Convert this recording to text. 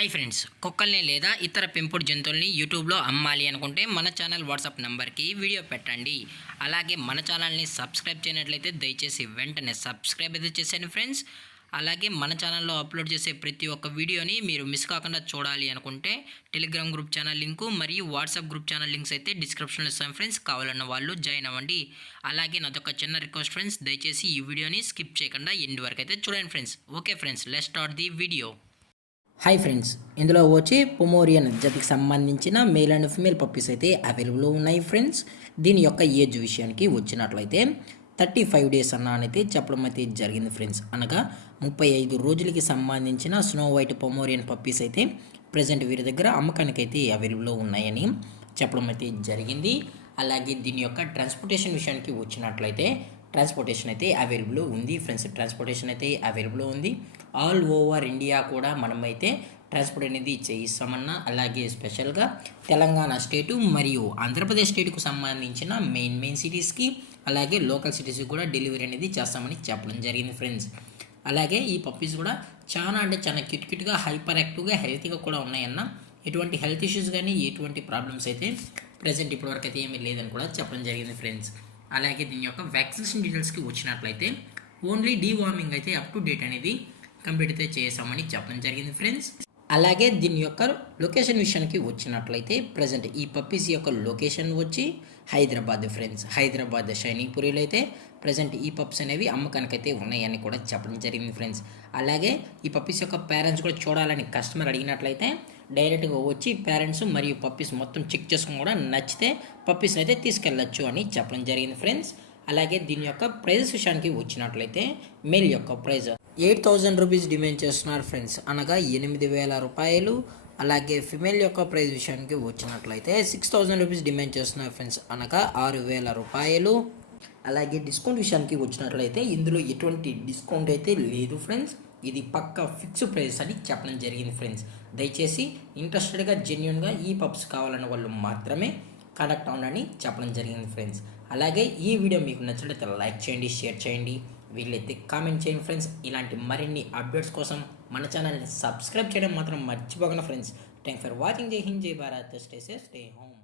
Hi friends, కుక్కల్ని లేదా ఇతర పెంపుడు జంతువుల్ని యూట్యూబ్లో అమ్మాలి అనుకుంటే మన ఛానల్ వాట్సాప్ నెంబర్కి వీడియో పెట్టండి. అలాగే మన ఛానల్ని సబ్స్క్రైబ్ చేయనట్లయితే దయచేసి వెంటనే సబ్స్క్రైబ్ అయితే చేసేయండి ఫ్రెండ్స్. అలాగే మన ఛానల్లో అప్లోడ్ చేసే ప్రతి ఒక్క వీడియోని మీరు మిస్ కాకుండా చూడాలి అనుకుంటే టెలిగ్రామ్ గ్రూప్ ఛానల్ లింకు మరియు వాట్సాప్ గ్రూప్ ఛానల్ లింక్స్ అయితే డిస్క్రిప్షన్లో ఇస్తాను ఫ్రెండ్స్. కావాలన్న వాళ్ళు జాయిన్ అవ్వండి. అలాగే నాదొక చిన్న రిక్వెస్ట్ ఫ్రెండ్స్, దయచేసి ఈ వీడియోని స్కిప్ చేయకుండా ఎండ్ వరకు అయితే చూడండి friends. Okay friends, let's start the video. Hi friends, ఇందులో వచ్చి పొమోరియన్ జాతికి సంబంధించిన మేల్ అండ్ ఫిమేల్ పప్పీస్ అయితే అవైలబుల్ ఉన్నాయి ఫ్రెండ్స్. దీని యొక్క ఏజ్ విషయానికి వచ్చినట్లయితే 35 డేస్ అయితే చెప్పడం అయితే జరిగింది ఫ్రెండ్స్. అనగా 35 రోజులకి సంబంధించిన స్నో వైట్ పొమోరియన్ పప్పీస్ అయితే ప్రజెంట్ వీరి దగ్గర అమ్మకానికి అయితే అవైలబుల్లో ఉన్నాయని చెప్పడం అయితే జరిగింది. అలాగే దీని యొక్క ట్రాన్స్పోర్టేషన్ విషయానికి వచ్చినట్లయితే ట్రాన్స్పోర్టేషన్ అయితే అవైలబుల్ ఉంది ఫ్రెండ్స్. ట్రాన్స్పోర్టేషన్ అయితే అవైలబుల్ ఉంది. ఆల్ ఓవర్ ఇండియా కూడా మనమైతే ట్రాన్స్పోర్ట్ అనేది చేయిస్తామన్నా, అలాగే స్పెషల్గా తెలంగాణ స్టేటు మరియు ఆంధ్రప్రదేశ్ స్టేట్కు సంబంధించిన మెయిన్ సిటీస్కి అలాగే లోకల్ సిటీస్కి కూడా డెలివరీ అనేది చేస్తామని చెప్పడం జరిగింది ఫ్రెండ్స్. అలాగే ఈ పప్పీస్ కూడా చాలా క్యూట్గా హైపర్ యాక్టివ్గా హెల్తీగా కూడా ఉన్నాయన్న. ఎటువంటి హెల్త్ ఇష్యూస్ కానీ ఎటువంటి ప్రాబ్లమ్స్ అయితే ప్రజెంట్ ఇప్పటివరకు అయితే ఏమీ లేదని కూడా చెప్పడం జరిగింది ఫ్రెండ్స్. అలాగే దీని యొక్క వ్యాక్సినేషన్ డీటెయిల్స్కి వచ్చినట్లయితే ఓన్లీ డీవార్మింగ్ అయితే అప్ టు డేట్ అనేది కంప్లీట్ అయితే చేసామని చెప్పడం జరిగింది ఫ్రెండ్స్. అలాగే దీని యొక్క లొకేషన్ విషయానికి వచ్చినట్లయితే ప్రజెంట్ ఈ పప్పీస్ యొక్క లొకేషన్ వచ్చి హైదరాబాద్ ఫ్రెండ్స్. హైదరాబాద్ షైనింగ్పూరిలో అయితే ప్రజెంట్ ఈ పప్స్ అనేవి అమ్మకానికి అయితే ఉన్నాయని కూడా చెప్పడం జరిగింది ఫ్రెండ్స్. అలాగే ఈ పప్పీస్ యొక్క పేరెంట్స్ కూడా చూడాలని కస్టమర్ అడిగినట్లయితే డైరెక్ట్గా వచ్చి పేరెంట్స్ మరియు పప్పీస్ మొత్తం చెక్ చేసుకుని కూడా నచ్చితే పప్పీస్ అయితే తీసుకెళ్ళచ్చు అని చెప్పడం జరిగింది ఫ్రెండ్స్. అలాగే దీని యొక్క ప్రైజెస్ విషయానికి వచ్చినట్లయితే మేల్ యొక్క ప్రైజ్ 8,000 రూపీస్ డిమాండ్ చేస్తున్నారు ఫ్రెండ్స్, అనగా 8,000 రూపాయలు. అలాగే ఫిమేల్ యొక్క ప్రైజ్ విషయానికి వచ్చినట్లయితే 6,000 రూపీస్ డిమాండ్ చేస్తున్నారు ఫ్రెండ్స్, అనగా 6,000 రూపాయలు. అలాగే డిస్కౌంట్ విషయానికి వచ్చినట్లయితే ఇందులో ఎటువంటి డిస్కౌంట్ అయితే లేదు ఫ్రెండ్స్. ఇది పక్కా ఫిక్స్ ప్రైస్ అని చెప్పడం జరిగింది ఫ్రెండ్స్. దయచేసి ఇంట్రెస్టెడ్గా జెన్యున్గా ఈ పప్స్ కావాలన్న వాళ్ళు మాత్రమే కాంటాక్ట్ అవ్వండి చెప్పడం జరిగింది ఫ్రెండ్స్. అలాగే ఈ వీడియో మీకు నచ్చినట్లయితే లైక్ చేయండి, షేర్ చేయండి, వీళ్ళైతే కామెంట్ చేయండి ఫ్రెండ్స్. ఇలాంటి మరిన్ని అప్డేట్స్ కోసం మన ఛానల్ని సబ్స్క్రైబ్ చేయడం మాత్రం మర్చిపోకండి ఫ్రెండ్స్. Thank for watching. జై హింద్, జై Bharat, stay safe, stay home.